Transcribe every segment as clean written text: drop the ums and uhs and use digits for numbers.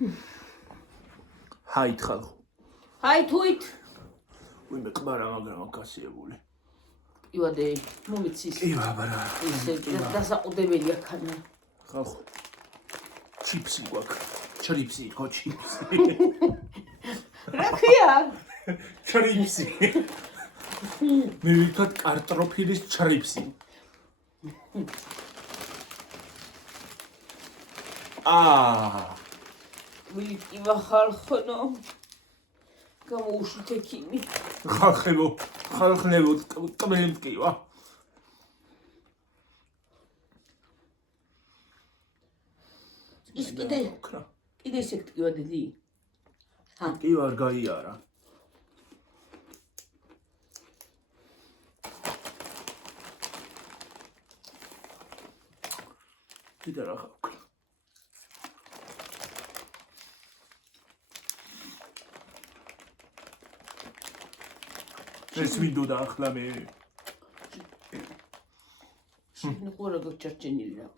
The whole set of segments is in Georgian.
ჰაით ხალხო. ჰაი თუით. ვინმე ყბარა მაგრამ აკასიებული. ივადე, მომიცის. კი ბაბარა. ისე დასაყუდებელია ხანა. ხალხო. ჩიპსი გვაქვს. ჩრიპსი, ხო ჩიპსი. რა ქვია? ჩრიპსი. მე ვიქოთ კარტოფილის ჩრიპსი. ვიკივა ხალხონო. გამოუშვით ექიმი. ხალხნებო, კმელი მტკივა. ის კიდე ისე გტკივა დიდი? კი არ გაიარა. კიდე რა ხავ? ეს ვიდოდა ახლა მე. შენ ყურა გჭერჭენილი რა.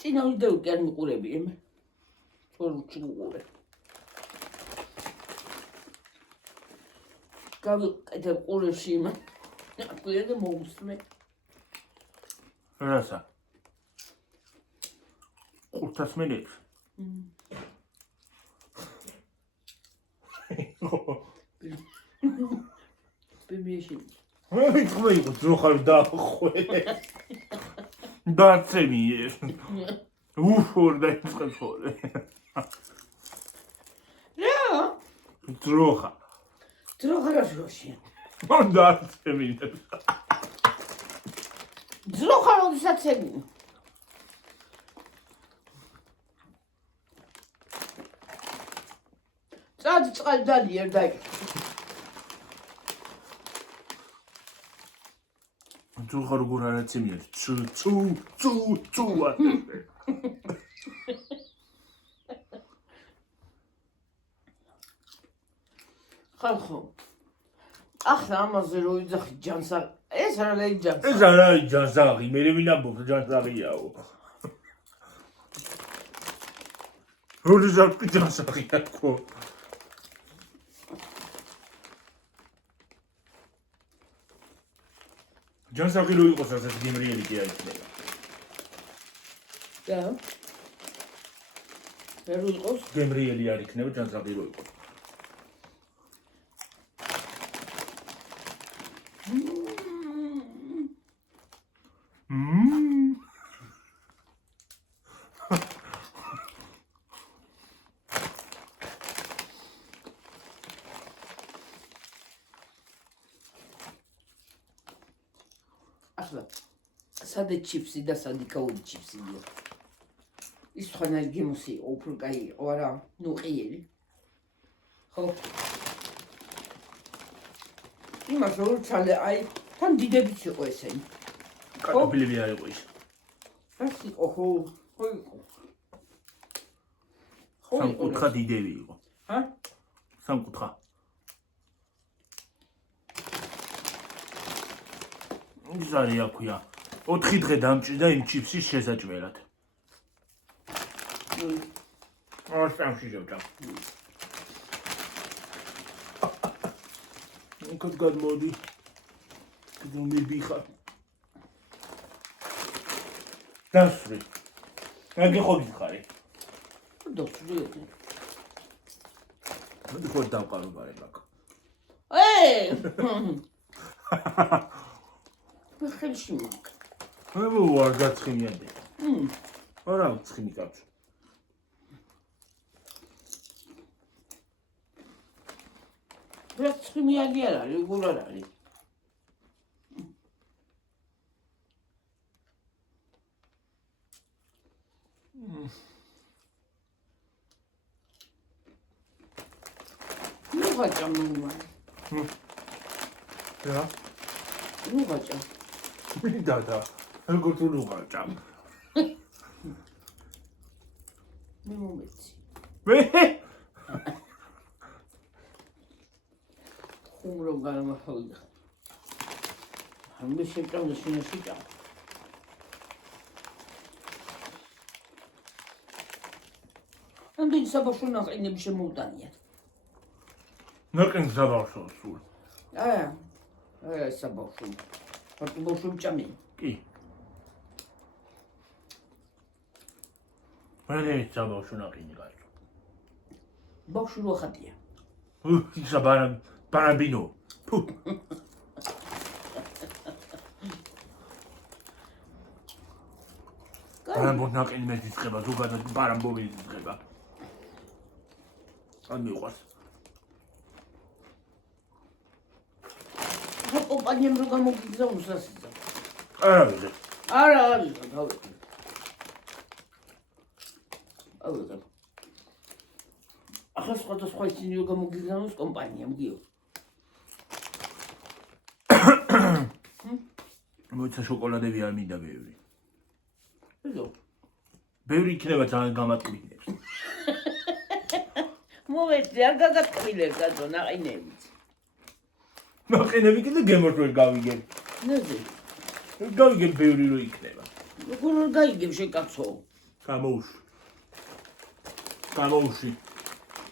წინა ვიდეო კი არ მიყურები ემ. თორჩი მიყურე. გავიყიდე ყურებში იმ. აკვირე მოусმე. რასა? ყურთას მენებს. ბიბიში. აი თქვი ძროხარ დახვე. დაცემი. უშორ დაიწყე. რა? ძროხა. ძროხა რა შოშია? მან დაცემი. ძროხა როდესაც ემი. წადი წყალი დალიერ დაი. ძროხა როგორ არაცემია? ცუ. ხალხო. ახლა ამაზე რო იძახი ჯანსაღი. ეს რა ლეი ჯანსაღი? ეს არა ჯანსაღი, მე ვინ ამბობს ჯანსაღიაო. როდესაც ჯანსაღია თქო. ჯანსაღი რო იყოს ასეთ გემრიელი კი აიქნება. და? რა რო იყოს? გემრიელი არ იქნება ჯანსაღი რო იყოს. ახლა სადე ჩიფსი და სადი კაუდი ჩიფსია. ის ხანა გემოსი უფრო კაი იყო არა? ნუ ყიერი. ხო. იმას რო ჩალე აი თან დიდებიც იყო ესენი. კარტოფილები არ იყო ის. რას იყო ხო? ხო იყო. სამკუთხა დიდები იყო. ჰა? სამკუთხა. ის არის აქვია. 4 დღე დამჭირდა იმ ჩიფსის შესაჭმელად. სამში შევჭამ. უკეთ გადმოდი. კიდევ მიბიხარ. დასვრი. აგი ხო გიხარი? დასვრი. მოდი ხო დავყარო ბარებაკ. ხელში მოკ. აბა არ გაცხინიანდე. არა ცხინი კაცო. რა ცხინიადი არ არის, როგორ არ არის? ნუ გაჭამ ნუ. რა? ნუ გაჭამ. მიდადა. როგორ თუ ნუ გაჭამ. მე მომეცი. მე? ხუმრო გამახავდა. მე შეჭამდა შინაში ჭამ. ამდენი საბავშვო ნაყინები შემოუტანიათ. ნაყინს საბავშვო სულ. საბავშვო. მარტო ბავშვო ჭამი. კი. მე საბავშვო ნაყინი გაიწო. ბავშვი რო ხატია. ისა ბარაბინო. ფუ. ბარაბო ნაყინი მე ძიწყება, ზოგადად ბარაბოვი ძიწყება. ან მიყვარს. კომპანიამ რო გამოგიგზავნოს ასეცა. არა, ავიღებ. ახლა სხვადასხვა ისინი რო გამოგიგზავნოს კომპანიამ გიო. მოიცა შოკოლადები არ მინდა ბევრი. ეზო. ბევრი იქნება ძალიან გამატკბილებს. მოვეცი არ გაგატკბილებს გაწო ნაყინებით. ნაყინები კიდე გემოს ვერ გავიგებ. ნეზე. გავიგებ ბევრი რო იქნება. როგორ არ გაიგებ შეკაცო? გამოუშვი.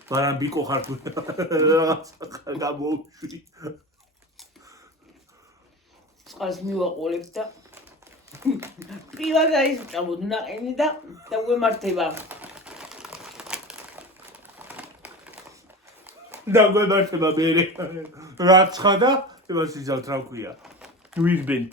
ბარამბიკო ხარ თუ რაღაცა გამოუშვი. წყალს მივაყოლებ და პირად აისჭამოთ ნაყინი და გვემართება. დაგვემართება მერე. რა ცხადა? იმას იზავთ რა ქვია. ვირბენთ.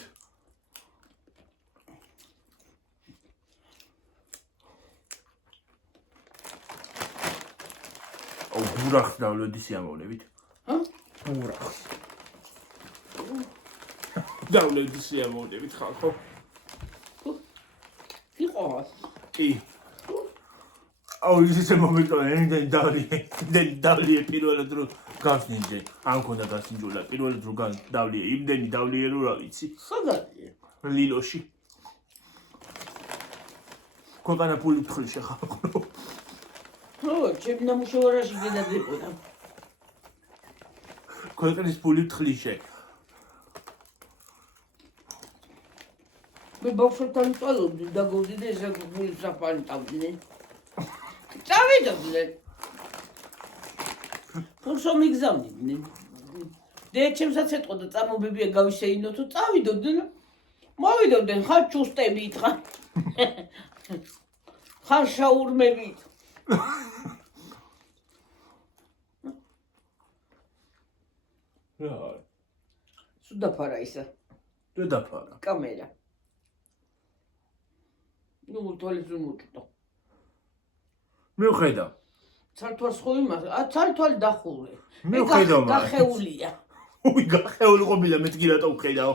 ბურახს დავლედი სიამოვნებით. ბურახს. დავლედი სიამოვნებით ხალხო. იყავს. კი. აუ ისე მომენტო ენდენ დავლიე პირველად რო გასინჯე. ან ქონდა გასინჯულა პირველად რო დავლიე. იმდენი დავლიე რო რა ვიცი. ხაგარია. ლილოში. ქვეყანა ფული თხილში ხალხო. ჩემ ნამუშევარაში გადადიყვოდა. ქვეყნის ფული თხილში. მე ბავშვთან წვალობდი და გოვდიდე ესე ფული საფარი ტავდნენ. წავიდოდნენ. ფულსო მიგზავნიდნენ. ჩემსაც ეთყოდა წამობებია გავისეინო თუ წავიდოდნენ. მოვიდოდნენ ხარ ჩუსტებით ხარ. ხარ შაურმებით. რა. სუდაფარა ისა. რა დაფარა? კამერა. ნუ თვალის უმოჭტო. მიუხედავ. ცალთვალს ხო იმას, ცალთვალი დახურე. მიუხედავ მაგ. გახეულია. უი გახეული ყობილა მე თგი რატო ვხედავ.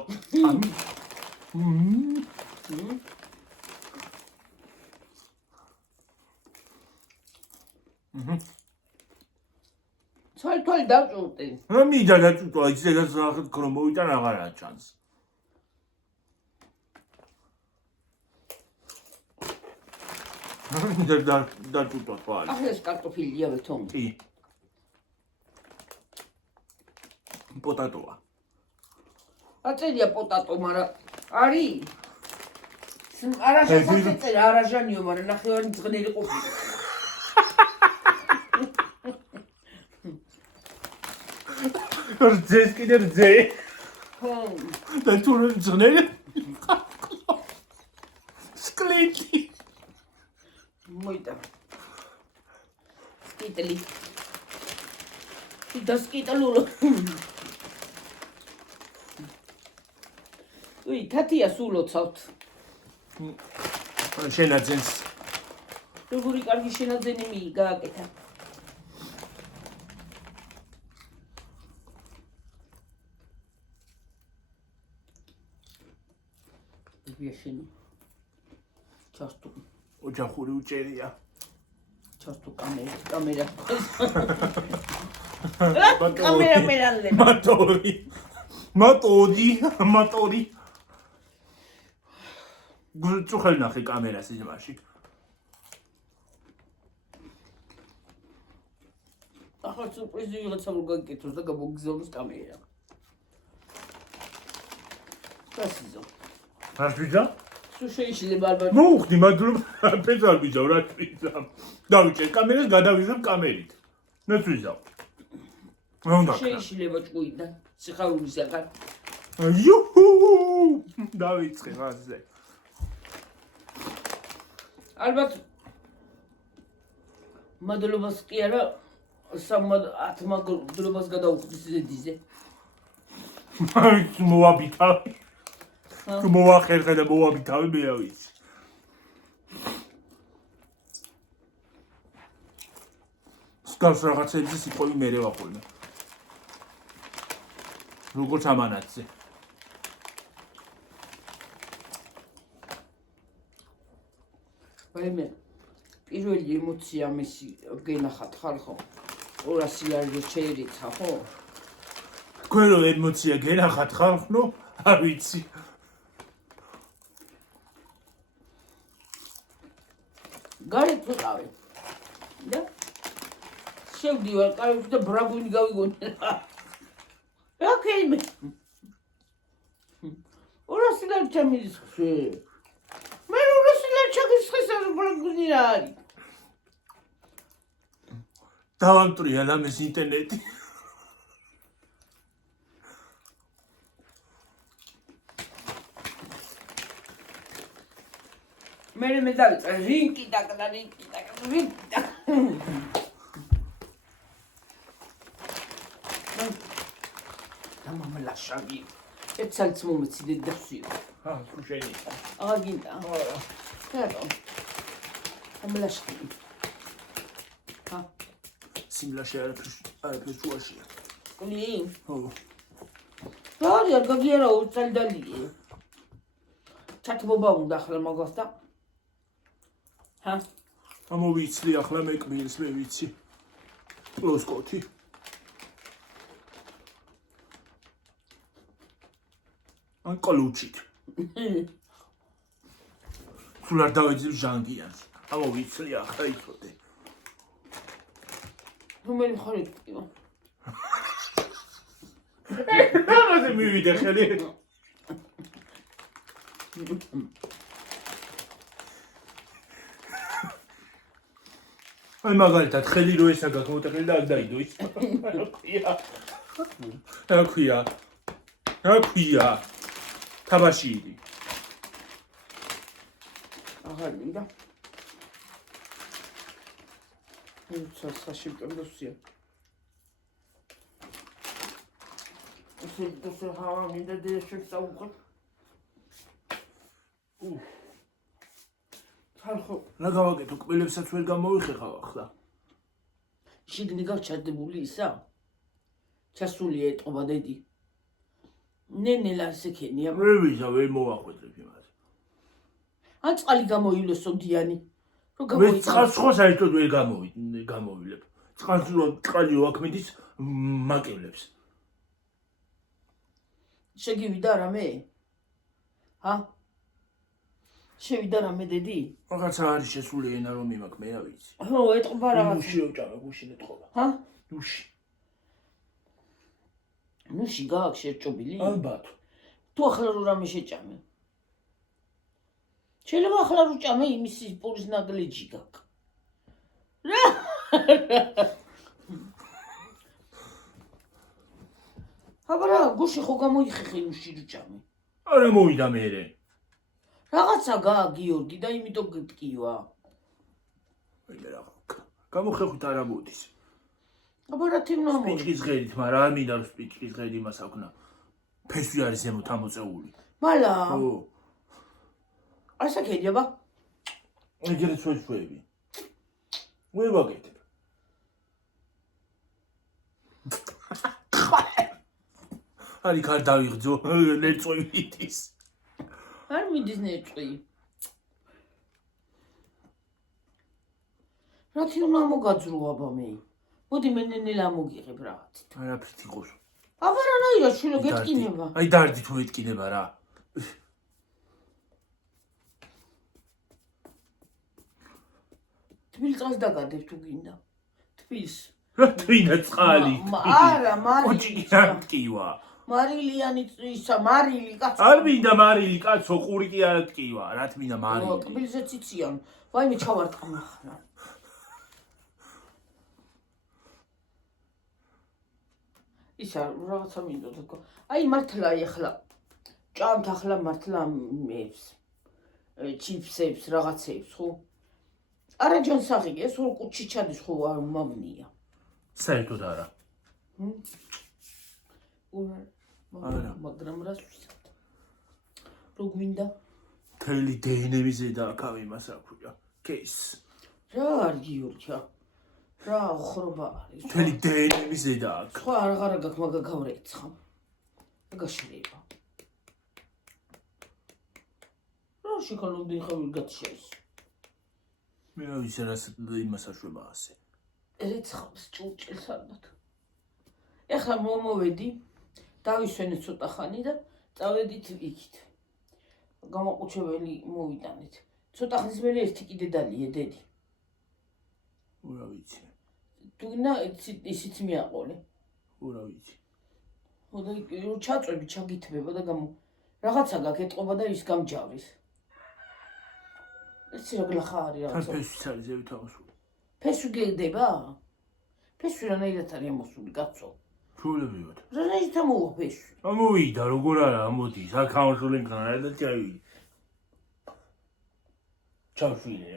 ცალთვალი დავჭურდი. რა მინდა დაჭუტვა ისედაც რაღაც ქრო მოვიტან აღარა ჩანს. დაჭუტვა თვალი. ახლა ეს კარტოფილია ვეთომ. კი. პოტატოა. აწერია პოტატო, მაგრამ არის. არა შეწერა, არა ჟანიო, მაგრამ ნახევარი ძღნელი ყოფილი. რძეს კიდე რძე. ხო. და თუ ძღნელი. სკლინკი. მოიტა. სკიტლი. და სკიტლულო. უი, თათია სულოცავთ. შენაძენს. როგორი კარგი შენაძენი გააკეთა. ვიაშენი. ჩასტუ. ოჯახური უჭერია. ჩასტუ კამერა. კამერა მერალე. მატორი. გუწუხელ ნახე კამერას იმაში. ახლა სურპრიზი ვიღაცა რომ გაგიკეთოს და გამოგზავნოს კამერა. გასიზო. რას ვიძა? სულ შეიძლება ალბათ. მოუხდი, მადლობა. არაფერს არ ვიძავ, რას ვიძავ? დავიჭერ კამერას, გადავიზრებ კამერით. ნაც ვიძავ. რა უნდა? შეიძლება ჭუიდან. სიხარულისაგან. იუჰუ! დავიწყე მასზე. ალბათ მადლობას კი არა, 10 მადლობას გადაუხდის ზედიზე. მოვაბითავი. თუ მოვახერხე და მოვაბითავი, მე რა ვიცი. სკავს რაღაცებზე სიტყვები მე ვაყოლე. როგორც ამანათზე. ვაიმე, პირველი ემოცია მისი გენახათ ხალხო. 200 ლარი შეერიცა, ხო? თქვენო ემოცია გენახათ ხალხო? არ ვიცი. გარეთ ვიყავი. და შევდივარ კარებში და ბრაგუნი გავიგონე. რა ქეიმე? 200 ლარი ჩამიდის ხე. მე 200 ლარი ჩაგისხეს ბრაგუნი რა არის? დავამტრია ლამეს ინტერნეტი. მე დავიწყე რინკი და მამალაშავი. ერთ საათს მომეციდე და ვსიო. თუ შენი. აგინდა. რა. მამალაშავი. სიმლაშე არაფერს უაშია. კული. ხო. რა გაგიერა უცალდალი. ჩათბობა უნდა ახლა მაგას და ამოვიცლი ახლა მე კბილს მე ვიცი. პლოსკოთი. ან კოლუჩით. სულ არ დავეძებ ჟანგიანს. ამოვიცლი ახლა იცოდე. რომელი მხარე ტკივა? რაზე მივიდე ხელი? აი მაგალითად ხელი რო ესა გაკმოტყილი და აქ დაიდო ის. რა ქვია? თაბაშირი. აღარი და საში პერდოსია. ეს ჰავა მინდა შეესაუყო. ხალხო, რა გავაკეთო, კბილებსაც ვერ გამოვიხეხავ ახლა. შიგნი გაჩადებული ისა? ჩასულია ეტყობა დედი. ნენელა სექენია. ვერ ვიზა, ვერ მოვახვედრებ იმას. ან წყალი გამოივლეს ოდიანი. რომ მე გამოიწა. წყალს ხო საერთოდ ვერ გამოვილებ. წყალი რო აქ მიდის მაკევლებს. შეგივიდა რამე? შევიდა რამე დედი? რაღაცა არის შესული ენა რომ იმაკ მე რა ვიცი. ხო, ეტყობა რაღაც. ნუში ოჭამე, გუშინ ეთყობა. ნუში. ნუში გააქვს შერჭობილი? ალბათ. თუ ახლა რო რამე შეჭამე. შეიძლება ახლა რო ჭამე იმის პურის ნაგლეჯი გაქვს. რა? აბარა, გუში ხო გამოიხეხე ნუში რო ჭამე. არა მოვიდა მერე. რაღაცა გაა გიორგი და იმიტომ გტკივა. მე რა გამოხეხვით არა მოდის. აბარა თიმნა მოდი. სპიჩკის ღერით, მაგრამ არ მინდა რომ სპიჩკის ღერი იმას აქვს. ფესვი არის ზემოთ ამოწეული. მალა. ხო. ასე ქედება? ეგრე სვეშვები. ვერ ვაკეთებ. არი კარ დავიღძო, ლერწვით ის. არ მიდის ნეჭვი. რა თქმა მოგაძრო აბა მე. მოდი მე ნენელა მოგიღებ რაღაცით. არაფრით იყოს. აბა რა შვილო გეტკინება. აი დარდი თუ ეტკინება რა. თბილ წყალს დაგადებ თუ გინდა. თბილს. რა თვინა წყალი. არა, მარი. ოჭი რა ტკივა. მარილიანი ისა მარილი კაცო. არ მინდა მარილი კაცო, ყური კი არ ტკივა, რაც მინდა მარილი. კბილზეც იციან. ვაიმე ჩავარტყამ ახლა. ისა რაღაცა მინდოდა თქო. აი მართლა ახლა ჭამთ ახლა მართლა მეებს. ჩიფსებს რაღაცებს ხო? არა ჯანსაღი ეს რო კუჩი ჩადის ხო არ მომნია. საერთოდ არა. მაგრამ რას ვისად? რო გვინდა? თელი დნმ ზედა აქ იმას აქვია. კეის. რა არ გიორჩა? რა ხრობა არის? თელი დნმ ზედა აქ. სხვა აღარა გაქვს მაგა გავრეცხა. გაშლება. რა შეკალობდი ხავი გათშეს. მე რა ვიცი რას იმას აშვება ასე. ერეცხავს ჭურჭელს ალბათ. ეხლა მომოვედი, დავისვენე ცოტა ხანი და წავედით იქით. გამაყუჩებელი მოვიტანეთ. ცოტა ხნის მერე ერთი კიდე დალია დედი. რა ვიცი. თუნა ისიც მიაყოლე. რა ვიცი. ხოდა ჩაწვევი ჩაგითბება და რაღაცა გაკეთყობა და ის გამჯავრის. ეს რა გლახა არის თან რაღაცა. ფესვიც არის ზევით ამოსული. ფესვი გედება? ფესვი რანაირად არის ამოსული კაცო? ჩულებივად. რანაირად ამოვა ფესვი? ამოვიდა როგორ არა ამოდის აქ ამოსულენ ხარ და ჩავიდა. ჩავშვილე.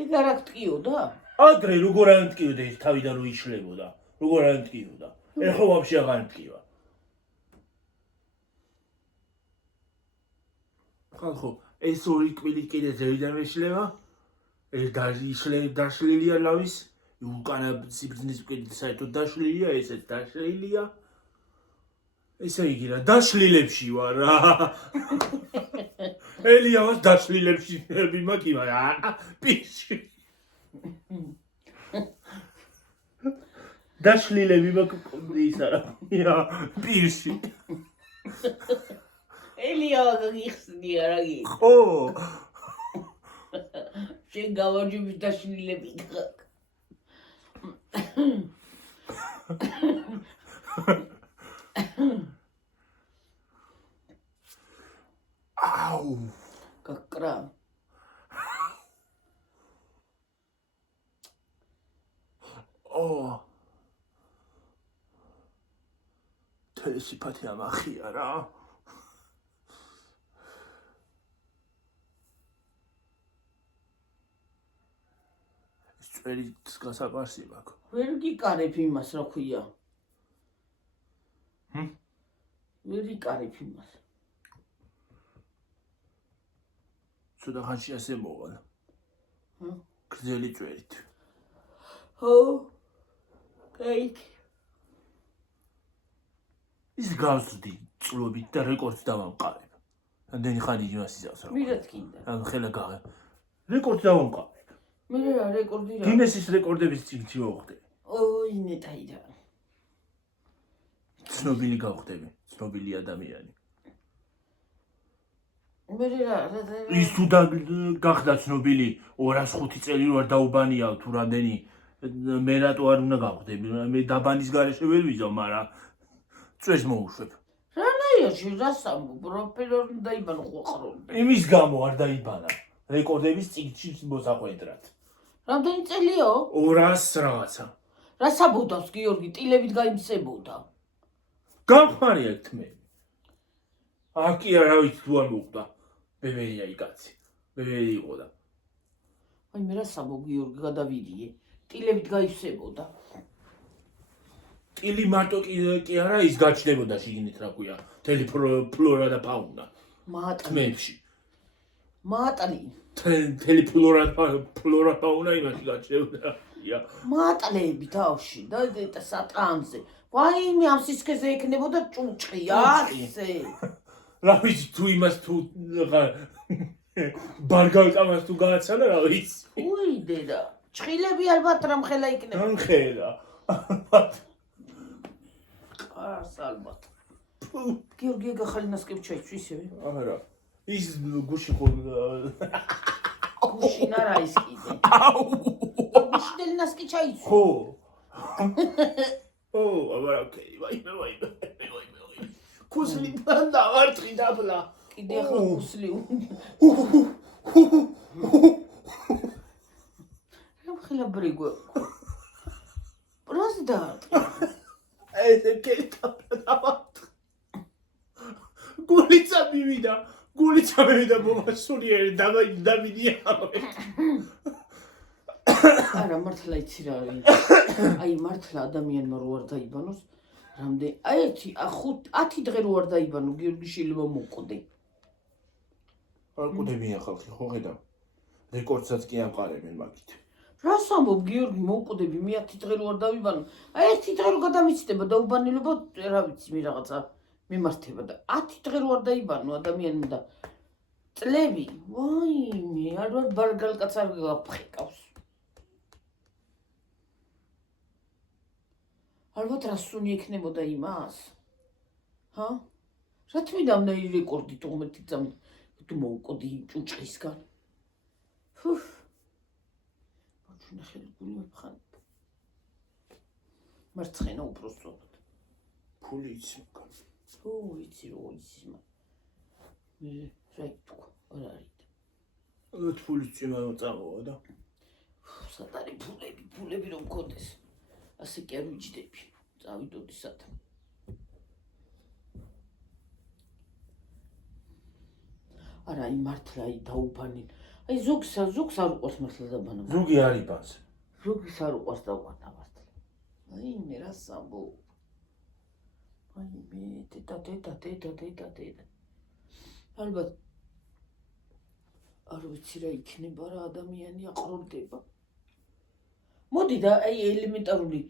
ეგ არ აქტიოდა? აგრე როგორ არ მტკიოდა ეს თავიდან რო იშლებოდა. როგორ არ მტკიოდა. ეხლა ვაფშე აღარ მტკივა. ხალხო, ეს ორი კბილი კიდე ზევიდან ეშლება. ეს დაშლილია ლავის. უკანა სიბრძნის კბილი საერთოდ დაშლილია, ესეც დაშლილია. ესე იგი რა, დაშლილებში ვარ რა. ელიავას დაშლილებში მიმაკივა რა. პიში. დაშლილები მაქვს ისა რა. პირში. ელიავა გიხსნია რა გი. ხო. შენ გავარჯიბი დაშლილები გაკ. აუ. გაკრა. თელესიფათი ამახია რა. წვერის გასაყარსი მაქვს. ვერ გიკარებ იმას რა ქვია. ვერ გიკარებ იმას. ცოტა ხანში ასე მოვალ. გრძელი წვერით. ხო. კაი. ის გავსდი წლობით და რეკორდს დავამყარებ. ამდენი ხანი იმას იზავს რა. მირად კიდე. ანუ ხელა გაღე. რეკორდს დავამყარებ. მე რა რეკორდი რა. გინესის რეკორდების წიგნში ვოხდე. ოი ნეტაიდა. ცნობილი გავხდები, ცნობილი ადამიანი. მე რა ის თუ გახდა ცნობილი 205 წელი ვარ დაუბანია თუ რამდენი მე რატო არ უნდა გავხდები. მე დაბანის გარეშე ვერ ვიზავ, მაგრამ წვერს მოუშვებ. რანაირში რას ამბობ? პროფილორ დაიბანო ხოყრობ. იმის გამო არ დაიბანა. რეკორდების წიგნში მოსაყვედრად. რამდენი წელიო? 200 რაღაცა. რა საბოდავს გიორგი ტილებით გაიმსებოდა. გამხარია თმე. აკი რა ვიცი თუ არ მოხდა. ბებერია იკაცი. ბებერი იყო და. აი მე რა საბო გიორგი გადავიდიე. ტილებით გაიმსებოდა. ტილი მარტო კი არა ის გაჩნდებოდა შიგნით რა ქვია. თელი ფლორა და ფაუნა. თმებში. მატალი. თელი ფლორა ფაუნა იმაში გაჩნდებოდა. მატლები თავში და სატრანზე. ვაიმე ამ სისქეზე ეკნებოდა ჭუჭყი ასე. რა ვიცი თუ იმას თუ ბარგალტამას თუ გააცანა რა ვიცი. უი დედა. ჭხილები ალბათ რამ ხელა იკნება. ან ხელა. ალბათ. ალბათ. გიორგი გახალინასკებ ჩაიცვი ისევე. არა. ის გუში ხო გუში ნარა ის კიდე. აუ. გუში დელინასკი ჩაიცვი. ხო. ო, აბა ოკეი, ვაიმე. ქუსლი თან დავარტყი დაბლა. კიდე ახლა ქუსლი რა ხელა ბრიგო პრაზდა ეს კეთა დავარტყი. გულიცა მივიდა მომასურიერი დავიდია. არა მართლა იცი რა არის აი მართლა ადამიანმა რო არ დაიბანოს რამდენი აი 10 დღე რო არ დაიბანო გიორგი შილმა მოკვდე არ კვდებიან ხალხი ხო ხედავ რეკორდსაც კი ამყარებენ მაგით. რას ამბობ გიორგი მოკვდები მე 10 დღე რო არ დავიბანო აი 1 დღე რო გადამიცდება და უბანილობა რა ვიცი მე რაღაცა მიმართება და 10 დღე რო არ დაიბანო ადამიანმა და წლები ვაიმე არ ვარ ბარგალკაც არ გაფხეკავს ალბათ რასუნი ექნებოდა იმას? ჰა? რა თმიდა უნდა რეკორდი 12 წამ თუ მოუკვდი ჭუჭხისგან. ფუფ. ბოჩუნა ხელი გული მიფხან. მარცხენა უბრალოდ. ფული იცი მაგam. ო იცი რო იცი მაგ. მე რა იტყვა არ არის. ალბათ ფული წიმა წამოვა და სატარი ფულები რომ მქონდეს. ასე კი არ ვიჯდები. წავიდოდი სათან. არა, აი მართლა აი დაუბანინ. აი ზოგს არ უყვარს მართლა დაბანა. ზოგი არ იბანს. ზოგს არ უყვარს დაუბანა მართლა. აი მე რა სამბო. აი მე დედა. ალბათ არ ვიცი რა იქნება რა ადამიანი აყროლდება. მოდი და აი ელემენტარული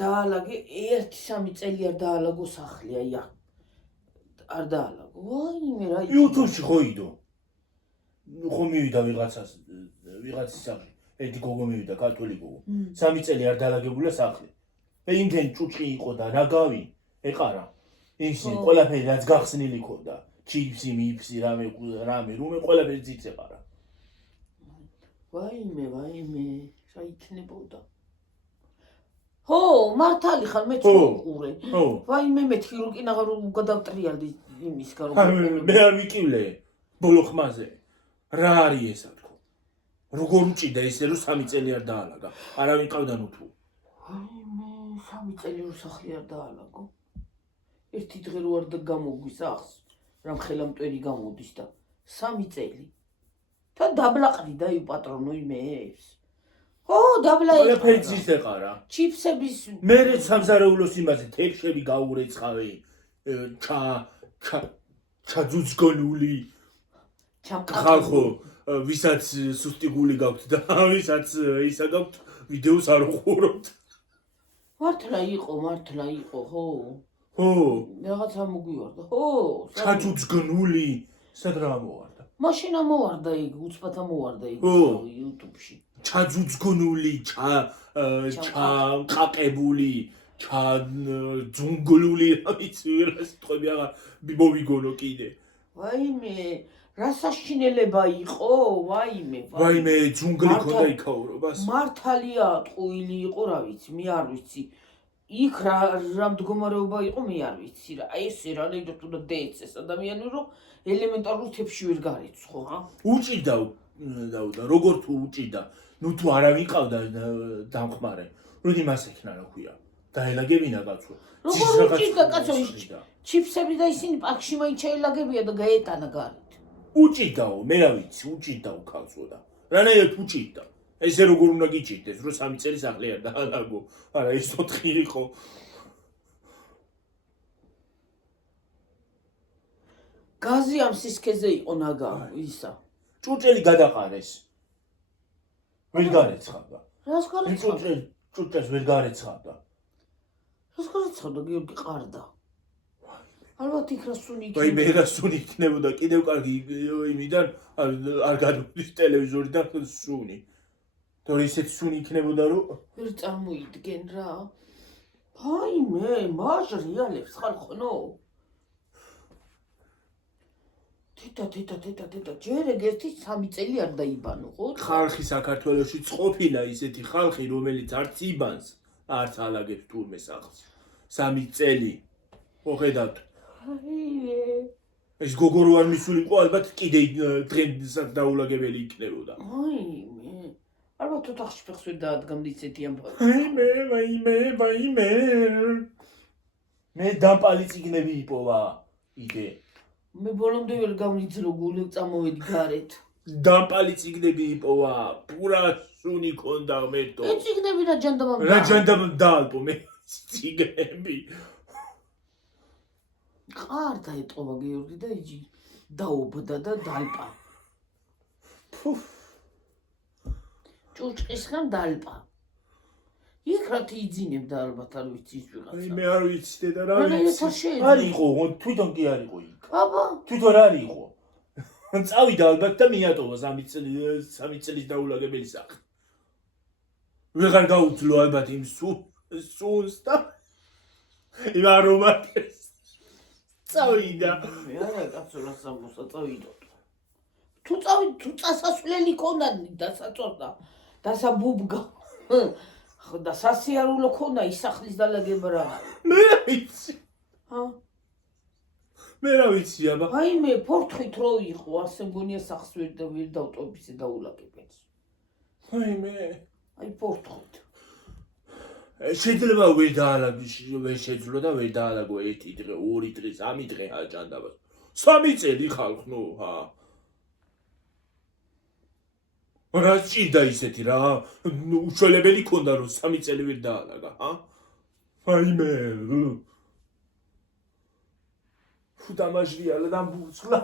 დაალაგე 1-3 წელი არ დაალაგო სახლი აი არ დაალაგო ვაიმე რა YouTube-ში ხოიდო. ხო მივიდა ვიღაცის სახლი. ერთი გოგო მივიდა ქართველი გოგო. 3 წელი არ დაალაგებულა სახლი. მე იმდენ ჭუჭი იყო და რა გავი ეყარა. ისინი ყველაფერი რაც გახსნილი ქონდა. ჩიპსი, მიფსი, რამე რუმე ყველაფერი ძიც ეყარა. ვაიმე რა იქნებოდა ხო მართალი ხარ მე წუყურე ვაიმე მეთქი რომ კინაღა რომ გადავტრიალდი იმისგან მე არ ვიკივლე ბოლო ხმაზე რა არის ესა თქო როგორ უჭიდა ესე რომ 3 წელი არ დაალაგა არავინ ყავდა ნუ თუ ვაიმე 3 წელი რო სახლი არ დაალაგო ერთი დღე რო არ გამოგვის ახს რამ ხელამტვერი გამოდის და 3 წელი თან დაბლაყდი და პატრონო იმეს ო დაბლაყდი ყველაფერი ძის ეყარა ჩიფსების მე სამზარეულოს იმაზე თეფშები გაურეცხავი ჩაძუძგონული ხალხო ვისაც სუსტი გული გაქვთ და ვისაც ისა გაქვთ ვიდეოს არ უყურებთ მართლა იყო ხო რაღაცა მოგვივარდა ხო ჩაძუძგონული სად რა მოვარდა მაშინ ამოვარდა იქ უცბად ამოვარდა იქ YouTube-ში ჩაძუძგონული ჩაყაკებული ჩაძუნგლული რა ვიცი რა სიტყვები აღარ მოვიგონო კიდე ვაიმე რა საშინელება იყო ვაიმე ძუნგლი ქონდა იქაურობას მართალია ტყუილი იყო რა ვიცი მე არ ვიცი იქ რა მდგომარეობა იყო მე არ ვიცი რა აი ესე რა ნეიდოთ უნდა დაეცეს ადამიანი რომ ელემენტარულ თებში ვერ გარეცხო რა უჭიდა და როგორ თუ უჭიდა ნუ თუ არავინ ყავდა დამხმარე როდი მას ექნა რა ქვია დაელაგებინა კაცო როგორ უჭიდა კაცო ჩიფსები და ისინი პარკში მაინც შეელაგებია და გაეტანა გარეთ უჭიდაო მე რა ვიცი უჭიდაო კაცო და რანაირად უჭიდა ესე როგორ უნდა გიჭირდეს რომ 3 წელი სახლი არ დაალაგო არა ის 4 იყო გაზი ამ სისქეზე იყო ნაგა ისა ჭუჭელი გადაყარეს ვერ გარეცხადა რას გარეცხადა ჭუჭელს ვერ გარეცხადა რას გარეცხადა გიორგი ყარდა ალბათ იქ რა სუნი იქნება ვაი მე რა სუნი იქნებოდა კიდევ კარგი იმიდან არ გადმოდის ტელევიზორიდან სუნი თორე ისეთ სუნი იქნებოდა რომ ვერ წარმოიდგენ რა ვაიმე მაჟრიალებს ხალხო თეთა ჯერ ერთი 3 წელი არ დაიბანო ხო ხალხი საქართველოში წყופინა ისეთი ხალხი რომელიც არც იბანს არც ალაგებს თურმე სახლს. 3 წელი. მოხედავთ. ეს გოგო რო არ მისულიყო, ალბათ კიდე დღესაც დაულაგებელი იქნებოდა. ვაიმე. ალბათ ოთახში ფეხს ვერ დაადგამდი ისეთი ამბავი. ვაიმე. მე დამპალი წიგნები იპოვა. იდე. მე ბოლომდე ვერ გამიძრო გული წამოვედი გარეთ. დამპალი წიგნები იპოვა. პურა სუნი ქონდა მეთო. ეს წიგნები რა ჯანდაბამ რა ჯანდაბ დაალპო მე წიგნები. ყარ დაეტყობა გიორგი და იჯი დაობდა და დალპა. ჭურჭყისგან დალპა. იქ რაც იძინებდა ალბათ არ ვიცი ის ვიღაცა. მე არ ვიცი დედა რა არა, ვიცი. ეს არ შეიძლება. არ იყო, თვითონ კი არ იყო იქ. აბა, თვითონ არ იყო. წავიდა ალბათ და მიატოვა 3 წლის დაულაგებელი სახლი. ვეღარ გაუძლო ალბათ იმ სუნს და იმ არომატებს. წავიდა. მე არა კაცო რა სამოსა წავიდოთ. თუ წასასვლელი ქონდა დასაწორდა, დასაბუბგა. ხო და სასიარულო ქონდა ის სახლის დალაგება რა არის. მე რა ვიცი. ჰა? მე რა ვიცი აბა. ვაიმე, ფორთხით რო იყო, ასე მგონია სახს ვერ დავტოვებისე დაულაგებელს. ვაიმე. აი ფორთხით. შეიძლება ვერ შეძლო და ვერ დაალაგო 1 დღე, 2 დღე, 3 დღე აჭანდაბას. 3 წელი ხალხო, ჰა. რა ჭირდა ისეთი რა? უშველებელი ქონდა რომ 3 წელი ვერ დაალაგა, ჰა? ვაიმე. დამაჟრიალა და ბუცლა.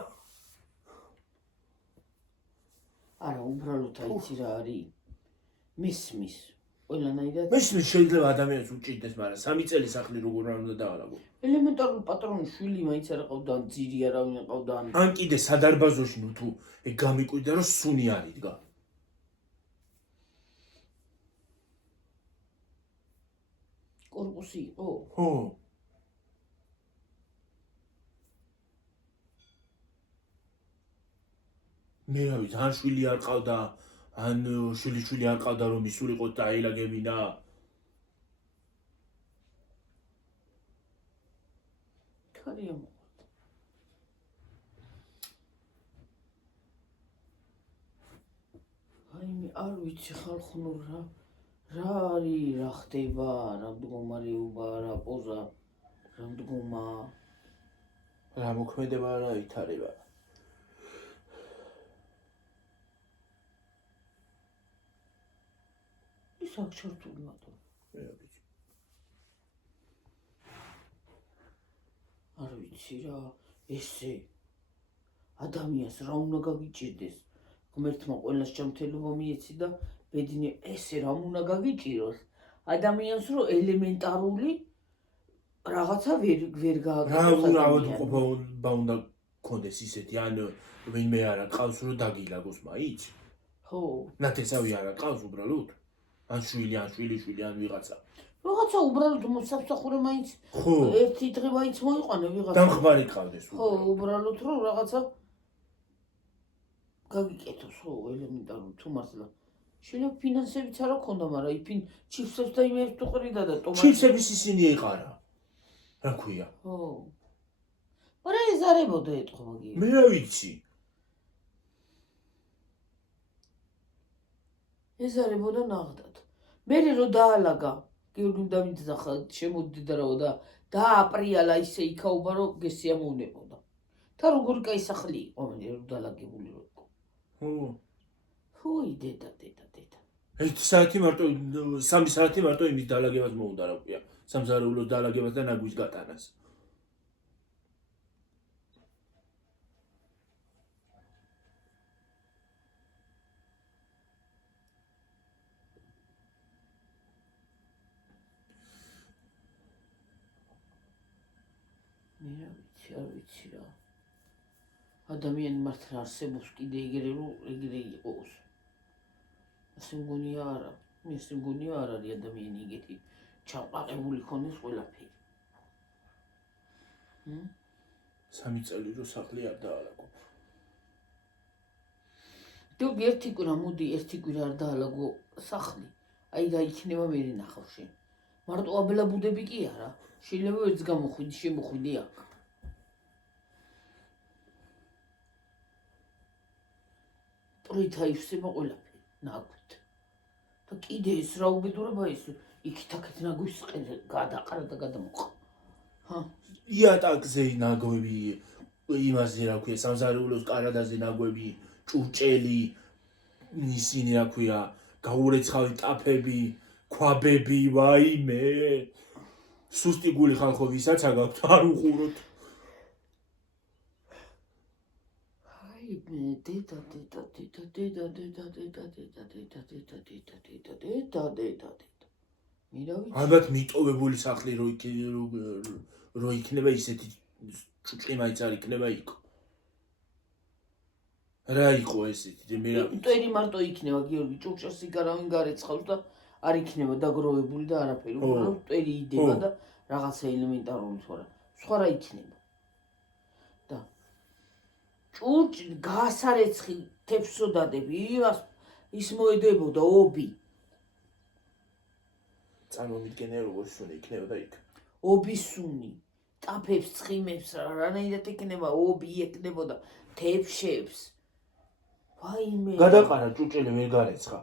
არა, უბრალოდ აიცი რა არის. მისმის. ყველანაირად მისმის შეიძლება ადამიანს უჭირდეს, მაგრამ 3 წელი სახლი როგორ არ უნდა დაალაგო? ელემენტარული პატრონის შვილი მაინც არ ყავდა, ძირი არავინ ყავდა. ან კიდე სადარბაზოში ნუ თუ გამიკვირდა რომ სუნი არ იდგა. კორპუსი იყო? ხო. მე რა ვიცი, ან შვილი არ ყავდა, ან შვილი არ ყავდა რომ ისულიყო და აილაგებინა. ქარია მოყავდა. აი მე არ ვიცი ხალხო რა არის, რა ხდება, რა მდგომარეობა, რა პოზა, რა მდგომა. რა მოქმედება რა ითარება. ის აქ ჩართული მათო. მე რა ვიცი. არ ვიცი რა, ესე ადამიანს რა უნდა გაგიჭირდეს. ღმერთმა ყველას ჯანმრთელობა მიეცი და ბედნი ესე რა უნდა გაგიჭიროს. ადამიანს რო ელემენტარული რაღაცა ვერ გააკეთოს. რა ავადმყოფობა უნდა გქონდეს ისეთი, ან ვინმე არა ყავს რომ დაგილაგოს მაიც? ხო. ნათესავი არა ყავს უბრალოდ? ან შვილი, ან ვიღაცა. რაღაცა უბრალოდ მოსამსახურე მაინც ხო. ერთი დღე მაინც მოიყვანე ვიღაცა. დამხმარი ყავდეს. ხო, უბრალოდ რომ რაღაცა გაგიკეთოს, ხო, ელემენტარული თუ მართლა. შეიძლება ფინანსებიც არა ქონდა, მაგრამ იფინ ჩიფსებს და იმებს თუ ყრიდა და ტომატს. ჩიფსების ისინი ეყარა. რა ქვია? ხო. მაგრამ ეზარებოდა ეთქობა გიორგი. მე რა ვიცი. ეზარებოდა ნაღდად. მერე რო დაალაგა, გიორგიმ დამიძახა, შემოდიდა რა და დააპრიალა ისე იქაობა რომ გესიამოვნებოდა. და როგორი კაი სახლი იყო მე რო დაალაგებული რო იყო. ხო. ჰუი დედა. 1 საათი მარტო 3 საათი მარტო იმის დაალაგებას მოუნდა რა ქვია. სამზარეულოს დაალაგებას და ნაგვის გატანას. მე არ ვიცი რა. ადამიანი მართლა არსებობს კიდე ეგრე იყოს. ასე მგონია არა. მე ასე მგონია არ არის ადამიანი იგეთი ჩამყაყებული ქონდეს ყველაფერი. 3 წელი რო სახლი არ დაალაგო. გიორგი ერთი კვირა არ დაალაგო სახლი. აი და იქნება მე ნახავ შენ. მარტო აბლაბუდები კი არა. შეიძლება ვერც გამოხვიდი, შემოხვიდი აქ. პრით აივსება ყველაფერი, ნაგვით. და კიდე ეს რა უბედურება ის, იქით-აქეთ ნაგვის გადაყარა და გადამოყვა. ჰა, იატაკზე ნაგვები, იმაზე რა ქვია, სამზარეულოს კარადაზე ნაგვები, ჭურჭელი, ისინი რა ქვია, გაურეცხავი ტაფები, ქვაბები, ვაიმე. სუსტი გული ხალხო ვისაც აგაქვთ, არ უყუროთ. ალბათ მიტოვებული სახლი რო იქნება ისეთი ჭუჭყი მაინც არ იქნება იქ. რა იყო ესეთი მე რა მტერი მარტო იქნება გიორგი ჭურჭელს იგარავინ გარეცხავს და არ იქნება დაგროვებული და არაფერი. უბრალოდ მტერი იდება და რაღაცა ელემენტარული თორა. სხვა რა იქნება. და ჭურჭი გასარეცხი თეფსოდადები ის მოედებოდა ობი. წარმომიდგენია როგორ სუნი იქნება და იქ. ობის სუნი, ტაფებს, ცხიმებს, რანაირად იქნება ობი ეკნებოდა თეფშებს. ვაიმე. გადაყარა ჭუჭელი ვერ გარეცხა.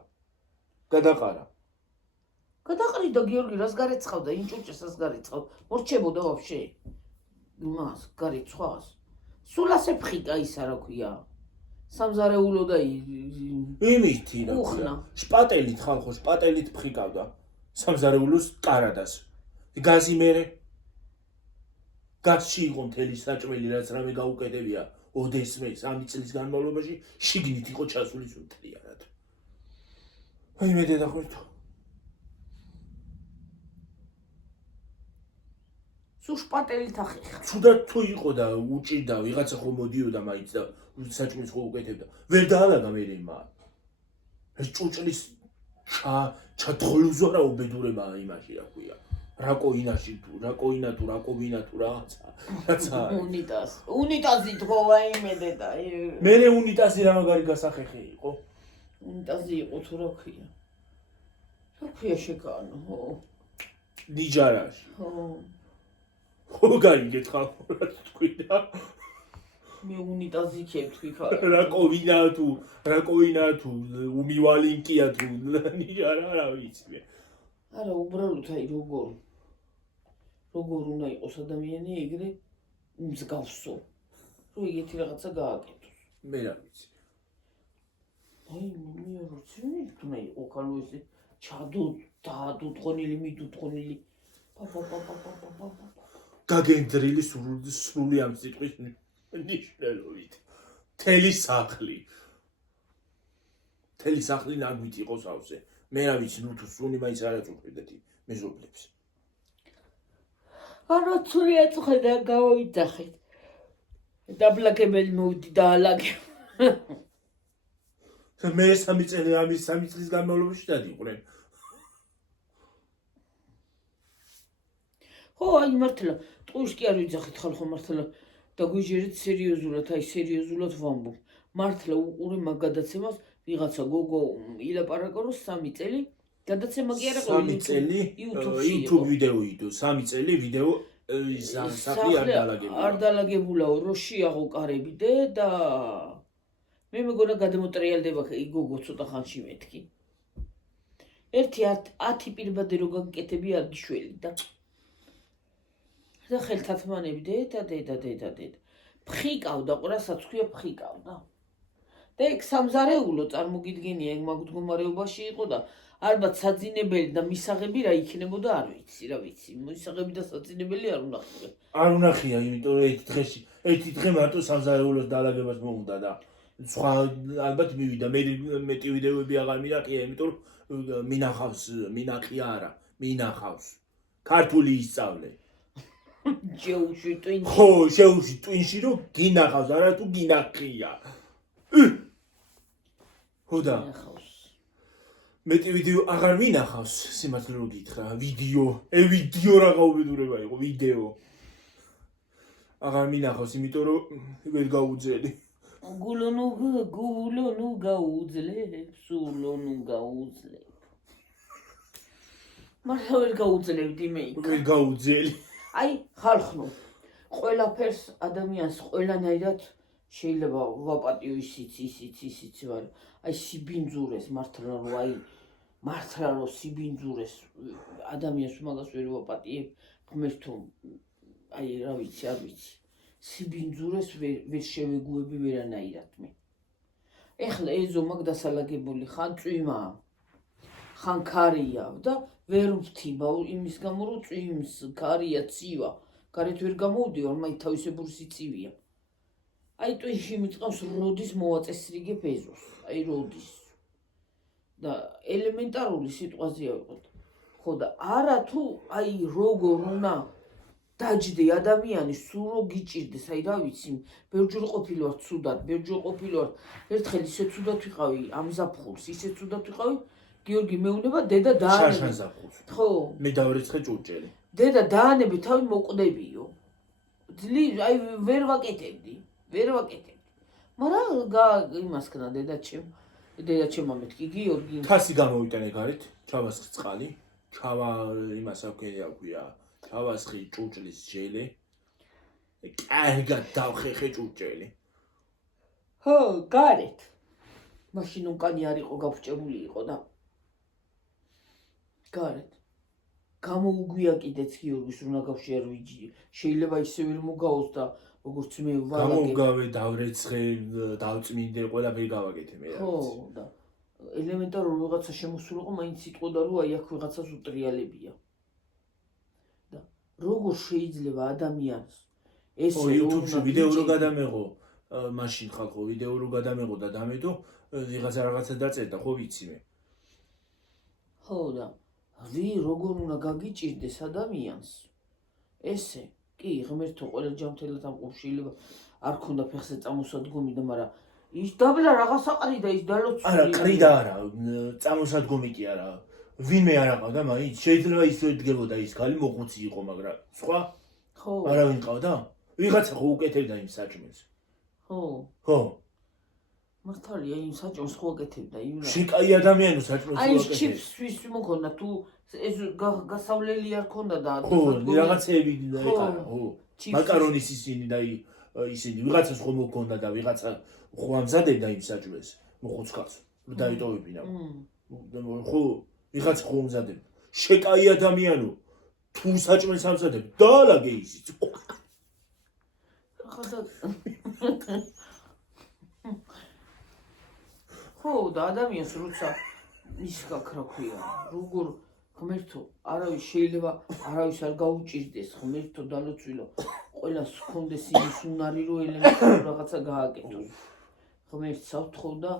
გადაყარა. გადაყრიდა გიორგი რას გარეცხავდა იმ ჭურჭელს რას გარეცხავ? მორჩებოდა ვაფშე. იმას გარეცხვას. სულ ასე ფხიკა ისა რა ქვია. სამზარეულო და იმითი რა ქვია. შპატელით ხალხო, შპატელით ფხიკავდა. სამზარეულოს კარადას. გაზი მერე. გაზში იყო მთელი საჭმელი რაც რამე გაუკედებია. ოდესმე 3 წლის განმავლობაში შიგნით იყო ჩასული სულთლიანად. აი მე დედახვირთო. სულ შპატელით ახიხა. ცუდად თუ იყო და უჭირდა ვიღაცა ხო მოდიოდა მაინც და საჭმელს ხო უკეთებდა. ვერ დაალაგა მე იმა. ეს ჭუჭლის ჩათხოვლუზო რა უბედურებაა იმაში რა ქვია. რაკოინაში თუ რაკოინა თუ რაკოვინა თუ რაღაცა. უნიტაზი თქო ვაიმე დედა. მე უნიტაზი რა მაგარი გასახეხი იყო. უნიტაზი იყო თუ რა ქვია. რა ქვია შეკანო, ხო. ნიჯარაში. ხო. ხო გაიგეთ ხალხო რა თქვიდა. მე უნიტაზი ქებთქვი ხარ. რაკოინა თუ უმივალინკია თუ ნიჯარა რა ვიცი მე. არა უბრალოდ აი როგორ უნდა იყოს ადამიანი ეგრე მსგავსო. რომ ეგეთი რაღაცა გააკეთოს. მე რა ვიცი. აი მე როცი უნდა იყო ხალო ესე ჩადუდღონილი მიდუდღონილი. გაგენდრილი სრული ამ სიტყვის ნიშნულობით. თელი სახლი ნაგვით იყო სავსე. მე რა ვიცი ნუ თუ სუნი მაინც არ აწუხებდეთ მეზობლებს. არა ცური აწუხდა გავოიძახეთ. დაბლაგებელი მოვდი დაალაგე. მე 3 წელი ამის 3 წლის განმავლობაში დადიყვნენ. ხო აი მართლა ტყუიშ კი არ ვიძახით ხალხო მართლა დაგვიჟერეთ სერიოზულად აი სერიოზულად ვამბობ. მართლა უყურე მაგ გადაცემას ვიღაცა გოგო ილაპარაკა რომ 3 წელი გადაცემა კი არა 3 წელი YouTube ვიდეო იდო 3 წელი ვიდეო სახლი არ დალაგებულაო რო შეაღო კარები და მე მეგონა გადამოტრიალდება გოგო ცოტა ხანში მეთქი. ერთი 10 პირბადე რო გაკეთები არ გიშველი და ხელთათმანები დედა ფხიკავდა ყურასაც ქვია ფხიკავდა. და ეგ სამზარეულო წარმოგიდგენია ეგ მაგ მდგომარეობაში იყო და ალბათ საძინებელი და მისაღები რა იქნებოდა არ ვიცი რა ვიცი მისაღები და საძინებელი არ უნახია იმიტომ რომ ერთი დღე მარტო სამზარეულოს დაალაგებას მოუნდა და სხვა ალბათ მივიდა მეტი ვიდეოები აღარ მინახია იმიტომ რომ მინახია არა მინახავს ქართული ისწავლე შეუში ტვინში ხო შეუში ტვინში რომ გინახავს არა თუ გინახია ხოდა მეტი ვიდეო აღარ მინახავს სიმართლე რომ გითხრა ვიდეო რა გაუბედურება იყო ვიდეო აღარ მინახავს იმიტომ რომ ვერ გაუძელი გულონუ გაუძლებ სულონუ გაუძლებ მართლა ვერ გაუძლებდი მე იქ. ვერ გაუძელი. აი, ხალხნო, ყველაფერს ადამიანს ყველანაირად შეიძლება ვაპატიო ისიც ვარ. აი სიბინძურეს მართლა რომ სიბინძურეს ადამიანს მაგას ვერ ვაპატიებ, ღმერთო, აი რა ვიცი, არ ვიცი. სიბინძურეს ვერ შევეგუები ვერანაირად მე. ეხლა ეზო მაგ დასალაგებული ხან წვიმაა, ხან ქარია და ვერ ვთიმა იმის გამო რომ წვიმს, ქარია, ცივა. გარეთ ვერ გამოვდივარ, მაინც თავისებური სიცივია. აი ტვინში მიწყავს როდის მოვაწესრიგებ ეზოს, აი როდის. და ელემენტარული სიტყვაზეა ვიყოთ. ხო და არა თუ აი როგორ უნდა დაჯდე ადამიანი სულ რო გიჭირდეს, აი რა ვიცი, ბევრჯერ ყოფილი ვარ ცუდად, ბევრჯერ ყოფილი ვარ ერთხელ ისე ცუდად ვიყავი ამ ზაფხულს, ისე ცუდად ვიყავი, გიორგი მეუნება დედა დაანებე. შაშან ზაფხულს. ხო. მე დავრიცხე ჭურჭელი. დედა დაანებე თავი მოკვდებიო. აი ვერ ვაკეთებდი. მაგრამ იმასქნა დედაჩემმა მეთქი გიორგი. თასი გამოვიტანე გარეთ, ჩავასხი წყალი, იმას აქვია, ჩავასხი ჭურჭლის ჟელი. კარგად დავხეხე ჭურჭელი. ხო, გარეთ. მაშინ უკანი არ იყო გაფჭებული იყო და გარეთ. გამოუგვიაკიდეც გიორგის რომ ნაგავში არ ვიჯი. შეიძლება ისე ვერ მოგაოს და როგორც მე გამოვგავე, დავრეცხე, დავწმინდე, ყველაფერი გავაკეთე მე. ხო, და ელემენტარულ რაღაცა შემოსულიყო, მაინც იტყოდა რომ აი აქ ვიღაცას უტრიალებია. და როგორ შეიძლება ადამიანს ესე YouTube-ში ვიდეო რო გადამეღო, მაშინ ხალხო ვიდეო რო გადამეღო და დამედო, რაღაცა დაწერდა, ხო ვიცი მე. ხო და როგორ უნდა გაგიჭირდეს ადამიანს ესე კი ღმერთო ყველა ჯანმრთელად ამყოფ შეიძლება არ ქონდა ფეხზე წამოსადგომი და მაგრამ ის დაბლა რაღაც აყრი და ის დალოცული არა ყრიდა არა წამოსადგომი კი არა ვინმე არ აყავდა მაინც შეიძლება ისე დგებოდა ის ქალი მოხუცი იყო მაგრამ სხვა ხო არავინ ყავდა ვიღაცა ხო უკეთებდა იმ საჭმელს ხო მართალია იმ საჭმელს ხო აკეთებდა იმ შეკაი ადამიანო საჭმელს აი ჩიპს ვის მქონდა თუ ეს გასავლელი არ ქონდა და ხო რაღაცები ეკარა ხო მაკარონის ისინი და ისინი ვიღაცას ხო მქონდა და ვიღაცა ხო ამზადებდა იმ საჭმელს მოხუც კაცს დაიტოვებინა ხო ვიღაცა ხო ამზადებდა შეკაი ადამიანო თუ საჭმელს ამზადებ დაალაგე ისიც ხო და ადამიანს როცა ის გაქრა ქვია როგორ ღმერთო არავის შეიძლება არავის არ გაუჭირდეს ღმერთო დალოცვილო ყველას ჰქონდეს ის უნარი რომ ელემენტარულ რაღაცა გააკეთოს ღმერთს ავთხოვ და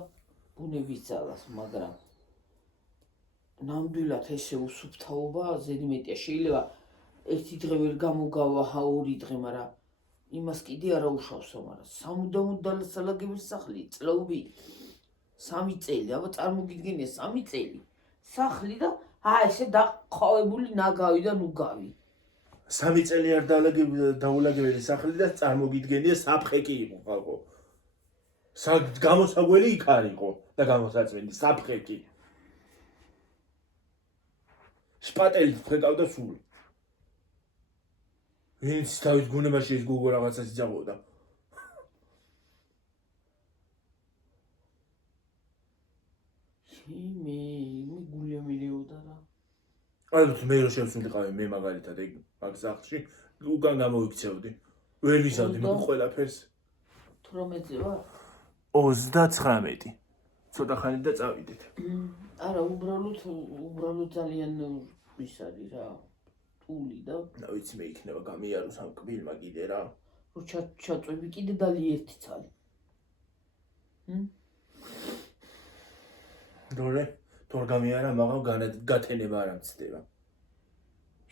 ბუნების ძალას მაგრამ ნამდვილად ესე უსუფთავობა ზედმეტია შეიძლება ერთი დღე ვერ გამოგავა ორი დღე მაგრამ იმას კიდე არ აუშავსო მაგრამ სამუდამოდ დასალაგებლის სახლი წლები 3 წელი აბა წარმოგიდგენია 3 წელი სახლი და ესე დაყავებული ნაგავი და ნუგავი 3 წელი არ დაულაგებელი სახლი და წარმოგიდგენია საფხე კი იყო ხალხო გამოსაგველი იქ არ იყო და გამოსაწვენი საფხე კი შპატელი ფხეკავდა სულ ვინც თავის გუნებაში ეს გოგო რაღაცას იცავდა მე გულია მილეოდა რა ალბათ მე რო შევსულიყავი მე მაგალითად ეგ მაგ სახლში უკან გამოვიქცევდი ვერ ვიზავდი მე ყველაფერს 18-ზე ვარ 39 ცოტა ხანი და წავიდეთ არა უბრალოდ ძალიან ის არის რა თული და რა ვიცი მე იქნება გამიაროს ამ კბილმა კიდე რა რო ჩაწვევი კიდე დალი ერთი ცალი დორე თორ გამიარა მაგრამ გათენება არ ამცდება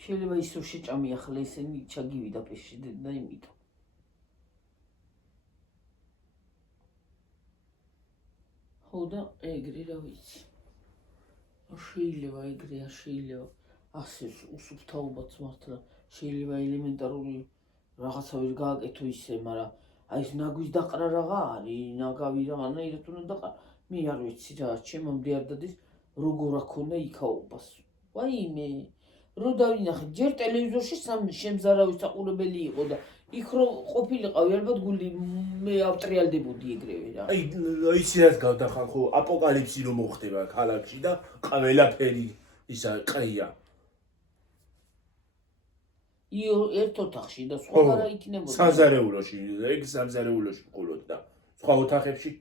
შეიძლება ის რომ შეჭამი ახლა ისინი ჩაგივიდა პეში და იმითო ხო და ეგრე რა ვიცი შეიძლება ეგრე არ შეიძლება ასე უსუფთავობაც მართლა შეიძლება ელემენტარული რაღაცა ვერ გააკეთო ისე მაგრამ აი ეს ნაგვის დაყრა რაღა არის ნაგავი რაღაცნაირად უნდა დაყრა მე არ ვიცი რა ჩემამდე არ დადის როგორ აქონდა იქაობას ვაიმე რო დავინახეთ, ჯერ ტელევიზორში შემზარავი საყურებელი იყო და იქ რო ყოფილიყავი, ალბათ გული მე ავტრიალდებოდი ეგრევე რა. აი ისედაც გავდახან ხო აპოკალიფსი რომ მოხდება ქალაქში და ყველაფერი ისა ყრია. ერთ ოთახში და სხვა რა იქნებოდა. სამზარეულოში, ეგ სამზარეულოში ყოლოდ და სხვა ოთახებში.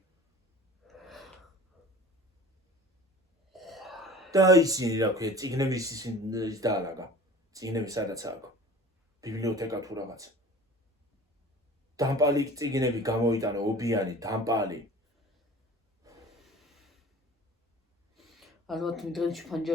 და ისინი რა ქვია, წიგნების ის დაალაგა. წიგნები სადაც აქვს. ბიბლიოთეკა თუ რაღაც. დამპალი წიგნები გამოიტანა ობიანი, დამპალი. ალბათ დღეში ფანჯარა